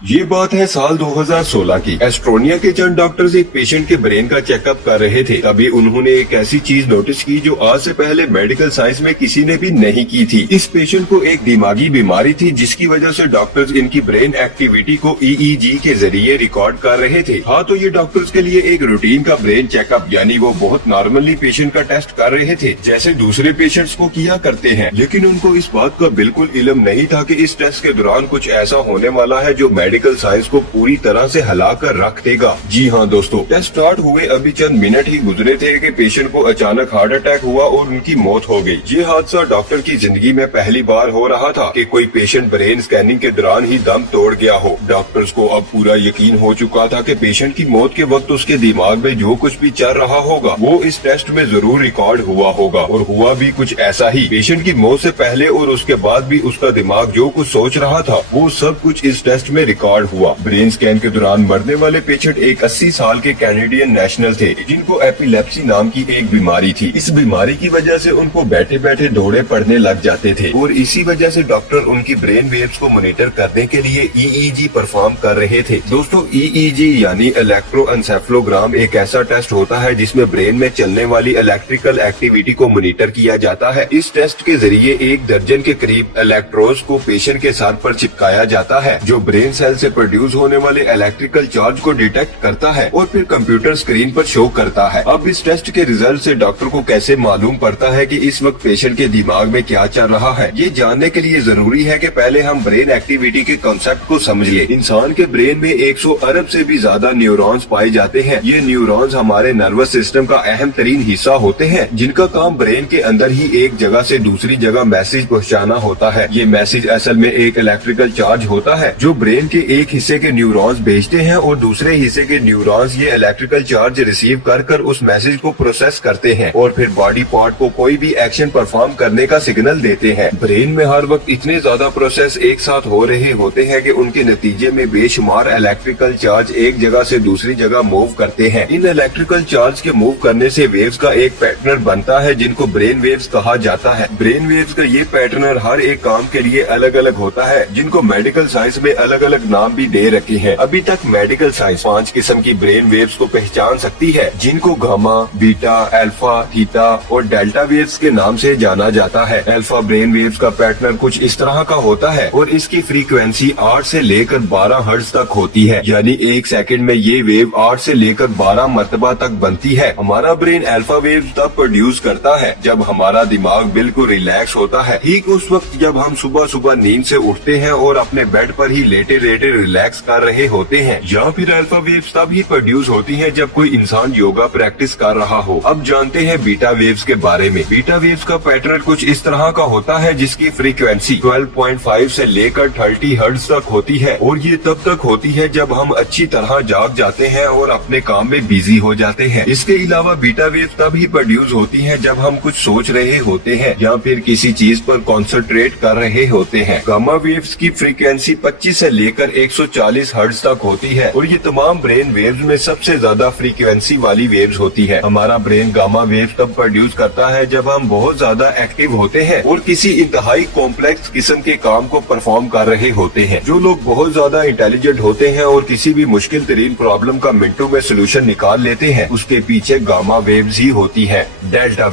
ये बात है साल 2016 की। एस्टोनिया के चंद डॉक्टर्स एक पेशेंट के ब्रेन का चेकअप कर रहे थे। तभी उन्होंने एक ऐसी चीज नोटिस की जो आज से पहले मेडिकल साइंस में किसी ने भी नहीं की थी। इस पेशेंट को एक दिमागी बीमारी थी जिसकी वजह से डॉक्टर्स इनकी ब्रेन एक्टिविटी को EEG के जरिए रिकॉर्ड कर रहे थे। हाँ, तो ये डॉक्टर्स के लिए एक रूटीन का ब्रेन चेकअप, यानी वो बहुत नॉर्मली पेशेंट का टेस्ट कर रहे थे जैसे दूसरे पेशेंट्स को किया करते हैं। लेकिन उनको इस बात का बिल्कुल इल्म नहीं था कि इस टेस्ट के दौरान कुछ ऐसा होने वाला है जो मेडिकल साइंस को पूरी तरह से हिला कर रख देगा। जी हाँ दोस्तों, टेस्ट स्टार्ट हुए अभी चंद मिनट ही गुजरे थे कि पेशेंट को अचानक हार्ट अटैक हुआ और उनकी मौत हो गई। ये हादसा डॉक्टर की जिंदगी में पहली बार हो रहा था कि कोई पेशेंट ब्रेन स्कैनिंग के दौरान ही दम तोड़ गया हो। डॉक्टर्स को अब पूरा यकीन हो चुका था कि पेशेंट की मौत के वक्त उसके दिमाग में जो कुछ भी चल रहा होगा वो इस टेस्ट में जरूर रिकॉर्ड हुआ होगा। और हुआ भी कुछ ऐसा ही। पेशेंट की मौत से पहले और उसके बाद भी उसका दिमाग जो कुछ सोच रहा था वो सब कुछ इस टेस्ट में रिकॉर्ड हुआ। ब्रेन स्कैन के दौरान मरने वाले पेशेंट एक 80 साल के कैनेडियन नेशनल थे जिनको एपिलेप्सी नाम की एक बीमारी थी। इस बीमारी की वजह से उनको बैठे बैठे दौड़े पड़ने लग जाते थे और इसी वजह से डॉक्टर उनकी ब्रेन वेव्स को मॉनिटर करने के लिए EEG परफॉर्म कर रहे थे। दोस्तों, EEG यानी इलेक्ट्रोएन्सेफेलोग्राम एक ऐसा टेस्ट होता है जिसमें ब्रेन में चलने वाली इलेक्ट्रिकल एक्टिविटी को मॉनिटर किया जाता है। इस टेस्ट के जरिए 1 दर्जन के करीब इलेक्ट्रोड्स को पेशेंट के सर पर चिपकाया जाता है जो ब्रेन सेल से प्रोड्यूस होने वाले इलेक्ट्रिकल चार्ज को डिटेक्ट करता है और फिर कंप्यूटर स्क्रीन पर शो करता है। अब इस टेस्ट के रिजल्ट से डॉक्टर को कैसे मालूम पड़ता है कि इस वक्त पेशेंट के दिमाग में क्या चल रहा है, ये जानने के लिए जरूरी है कि पहले हम ब्रेन एक्टिविटी के कॉन्सेप्ट को समझ लें। इंसान के ब्रेन में 100 अरब से भी ज्यादा न्यूरॉन्स पाए जाते हैं। ये न्यूरॉन्स हमारे नर्वस सिस्टम का अहम तरीन हिस्सा होते हैं जिनका काम ब्रेन के अंदर ही एक जगह से दूसरी जगह मैसेज पहुँचाना होता है। ये मैसेज असल में एक इलेक्ट्रिकल चार्ज होता है जो ब्रेन के एक हिस्से के न्यूरॉन्स भेजते हैं और दूसरे हिस्से के न्यूरॉन्स ये इलेक्ट्रिकल चार्ज रिसीव कर उस मैसेज को प्रोसेस करते हैं और फिर बॉडी पार्ट को कोई भी एक्शन परफॉर्म करने का सिग्नल देते हैं। ब्रेन में हर वक्त इतने ज्यादा प्रोसेस एक साथ हो रहे होते हैं कि उनके नतीजे में बेशुमार इलेक्ट्रिकल चार्ज एक जगह से दूसरी जगह मूव करते हैं। इन इलेक्ट्रिकल चार्ज के मूव करने से वेव्स का एक पैटर्न बनता है जिनको ब्रेन वेव्स कहा जाता है। ब्रेन वेव्स का ये पैटर्न हर एक काम के लिए अलग अलग होता है जिनको मेडिकल साइंस में अलग अलग नाम भी दे रखे हैं। अभी तक मेडिकल साइंस 5 किस्म की ब्रेन वेव्स को पहचान सकती है जिनको गामा, बीटा, अल्फा, थीटा और डेल्टा वेव्स के नाम से जाना जाता है। अल्फा ब्रेन वेव्स का पैटर्न कुछ इस तरह का होता है और इसकी फ्रीक्वेंसी 8 से लेकर 12 हर्ट्ज तक होती है, यानी 1 सेकंड में ये वेव 8 से लेकर 12 मरतबा तक बनती है। हमारा ब्रेन अल्फा वेव्स तब प्रोड्यूस करता है जब हमारा दिमाग बिल्कुल रिलैक्स होता है, ठीक उस वक्त जब हम सुबह सुबह नींद से उठते हैं और अपने बेड पर ही लेटे लेटे रिलैक्स कर रहे होते हैं। या फिर अल्फा वेव्स तब ही प्रोड्यूस होती हैं जब कोई इंसान योगा प्रैक्टिस कर रहा हो। अब जानते हैं बीटा वेव्स के बारे में। बीटा वेव्स का पैटर्न कुछ इस तरह का होता है जिसकी फ्रीक्वेंसी 12.5 से लेकर 30 हर्ट्ज तक होती है और ये तब तक होती है जब हम अच्छी तरह जाग जाते हैं और अपने काम में बिजी हो जाते हैं। इसके अलावा बीटा वेव्स तब ही प्रोड्यूस होती है जब हम कुछ सोच रहे होते हैं या फिर किसी चीज पर कॉन्सेंट्रेट कर रहे होते हैं। गामा वेव्स की फ्रीक्वेंसी 25 से लेकर 140 हर्ट्ज तक होती है और ये तमाम ब्रेन वेव्स में सबसे ज्यादा फ्रीक्वेंसी वाली वेव्स होती है। हमारा ब्रेन गामा वेव तब प्रोड्यूस करता है जब हम बहुत ज्यादा एक्टिव होते हैं और किसी इंतहाई कॉम्प्लेक्स किस्म के काम को परफॉर्म कर रहे होते हैं। जो लोग बहुत ज्यादा इंटेलिजेंट होते हैं और किसी भी मुश्किल तरीन प्रॉब्लम का मिनटों में सोल्यूशन निकाल लेते हैं, उसके पीछे गामा वेव्स ही होती है। डेल्टा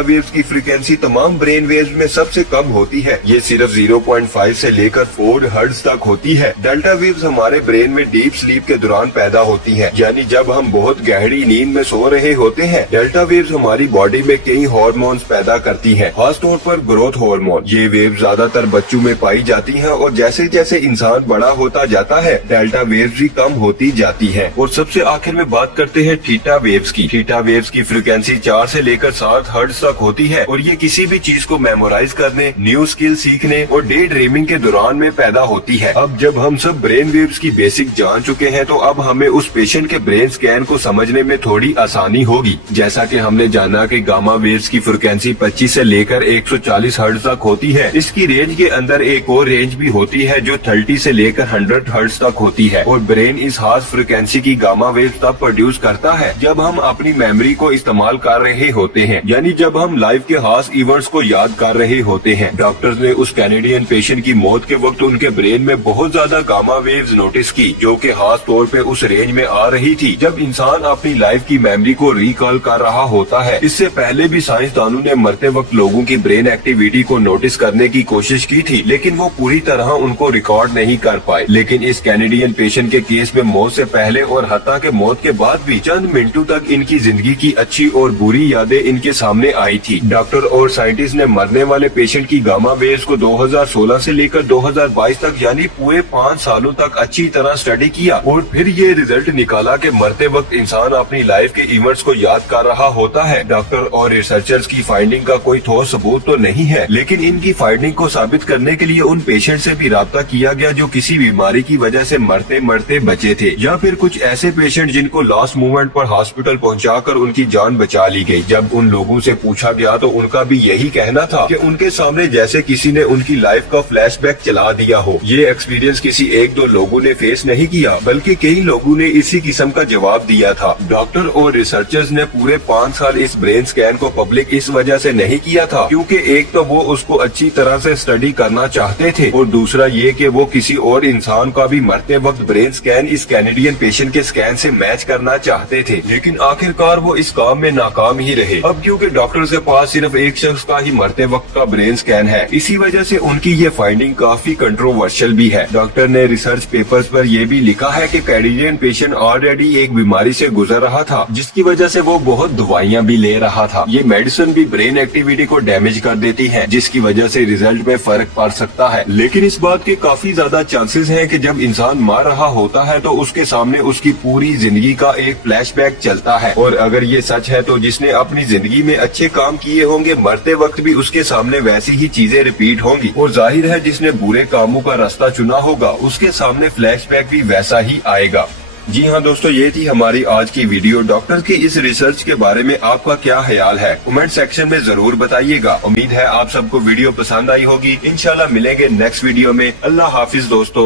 वेव्स की फ्रीक्वेंसी तमाम ब्रेन वेव्स में सबसे कम होती है। ये सिर्फ 0.5 से लेकर 4 हर्ट्ज तक होती है। डेल्टा वेव्स हमारे ब्रेन में डीप स्लीप के दौरान पैदा होती है, यानी जब हम बहुत गहरी नींद में सो रहे होते हैं। डेल्टा वेव्स हमारी बॉडी में कई हार्मोन्स पैदा करती है, खास तौर पर ग्रोथ हार्मोन। ये वेव ज्यादातर बच्चों में पाई जाती है और जैसे जैसे इंसान बड़ा होता जाता है डेल्टा वेव्स भी कम होती जाती है। और सबसे आखिर में बात करते हैं थीटा वेव्स की। थीटा वेव्स की फ्रीक्वेंसी 4 से लेकर 7 हर्ट्ज तक होती है और ये किसी भी चीज को मेमोराइज करने, न्यू स्किल सीखने और डे ड्रीमिंग के दौरान में पैदा होती है। अब जब हम सब ब्रेन वेव्स की बेसिक जान चुके हैं तो अब हमें उस पेशेंट के ब्रेन स्कैन को समझने में थोड़ी आसानी होगी। जैसा कि हमने जाना कि गामा वेव्स की फ्रीक्वेंसी 25 से लेकर 140 हर्ट्ज तक होती है। इसकी रेंज के अंदर एक और रेंज भी होती है जो 30 से लेकर 100 हर्ट्ज तक होती है और ब्रेन इस खास फ्रीक्वेंसी की गामा वेव तब प्रोड्यूस करता है जब हम अपनी मेमोरी को इस्तेमाल कर रहे होते हैं, यानी जब हम लाइफ के खास इवेंट्स को याद कर रहे होते हैं। डॉक्टर्स ने उस कैनेडियन पेशेंट की मौत के वक्त उनके ब्रेन में बहुत ज्यादा ज्यादा गामा वेव्स नोटिस की, जो कि खास तौर पे उस रेंज में आ रही थी जब इंसान अपनी लाइफ की मेमोरी को रिकॉल कर रहा होता है। इससे पहले भी साइंसदानों ने मरते वक्त लोगों की ब्रेन एक्टिविटी को नोटिस करने की कोशिश की थी, लेकिन वो पूरी तरह उनको रिकॉर्ड नहीं कर पाए। लेकिन इस कैनेडियन पेशेंट के केस में मौत से पहले और हत्या के मौत के बाद भी चंद मिनटों तक इनकी जिंदगी की अच्छी और बुरी यादें इनके सामने आई थी। डॉक्टर और साइंटिस्ट ने मरने वाले पेशेंट की गामा वेव्स को 2016 से लेकर 2022 तक यानी पूरे 5 सालों तक अच्छी तरह स्टडी किया और फिर ये रिजल्ट निकाला कि मरते वक्त इंसान अपनी लाइफ के इवेंट्स को याद कर रहा होता है। डॉक्टर और रिसर्चर्स की फाइंडिंग का कोई ठोस सबूत तो नहीं है, लेकिन इनकी फाइंडिंग को साबित करने के लिए उन पेशेंट से भी राब्ता किया गया जो किसी बीमारी की वजह से मरते मरते बचे थे, या फिर कुछ ऐसे पेशेंट जिनको लास्ट मोमेंट पर हॉस्पिटल पहुंचाकर उनकी जान बचा ली गई। जब उन लोगों से पूछा गया तो उनका भी यही कहना था कि उनके सामने जैसे किसी ने उनकी लाइफ का फ्लैशबैक चला दिया हो। ये एक्सपीरियंस किसी एक दो लोगों ने फेस नहीं किया, बल्कि कई लोगों ने इसी किस्म का जवाब दिया था। डॉक्टर और रिसर्चर्स ने पूरे 5 साल इस ब्रेन स्कैन को पब्लिक इस वजह से नहीं किया था क्योंकि एक तो वो उसको अच्छी तरह से स्टडी करना चाहते थे और दूसरा ये कि वो किसी और इंसान का भी मरते वक्त ब्रेन स्कैन इस कैनेडियन पेशेंट के स्कैन से मैच करना चाहते थे, लेकिन आखिरकार वो इस काम में नाकाम ही रहे। अब क्योंकि डॉक्टर्स के पास सिर्फ एक शख्स का ही मरते वक्त का ब्रेन स्कैन है, इसी वजह से उनकी ये फाइंडिंग काफी कंट्रोवर्शियल भी है। डॉक्टर ने रिसर्च पेपर्स पर यह भी लिखा है कि कैनेडियन पेशेंट ऑलरेडी एक बीमारी से गुजर रहा था जिसकी वजह से वो बहुत दवाइयाँ भी ले रहा था। ये मेडिसिन भी ब्रेन एक्टिविटी को डैमेज कर देती है, जिसकी वजह से रिजल्ट में फर्क पड़ सकता है। लेकिन इस बात के काफी ज्यादा चांसेस हैं कि जब इंसान मर रहा होता है तो उसके सामने उसकी पूरी जिंदगी का एक फ्लैशबैक चलता है, और अगर ये सच है तो जिसने अपनी जिंदगी में अच्छे काम किए होंगे मरते वक्त भी उसके सामने वैसी ही चीजें रिपीट होंगी, और जाहिर है जिसने बुरे कामों का रास्ता चुना होगा उसके सामने फ्लैशबैक भी वैसा ही आएगा। जी हाँ दोस्तों, ये थी हमारी आज की वीडियो। डॉक्टर की इस रिसर्च के बारे में आपका क्या ख्याल है, कमेंट सेक्शन में जरूर बताइएगा। उम्मीद है आप सबको वीडियो पसंद आई होगी। इंशाल्लाह मिलेंगे नेक्स्ट वीडियो में। अल्लाह हाफिज दोस्तों।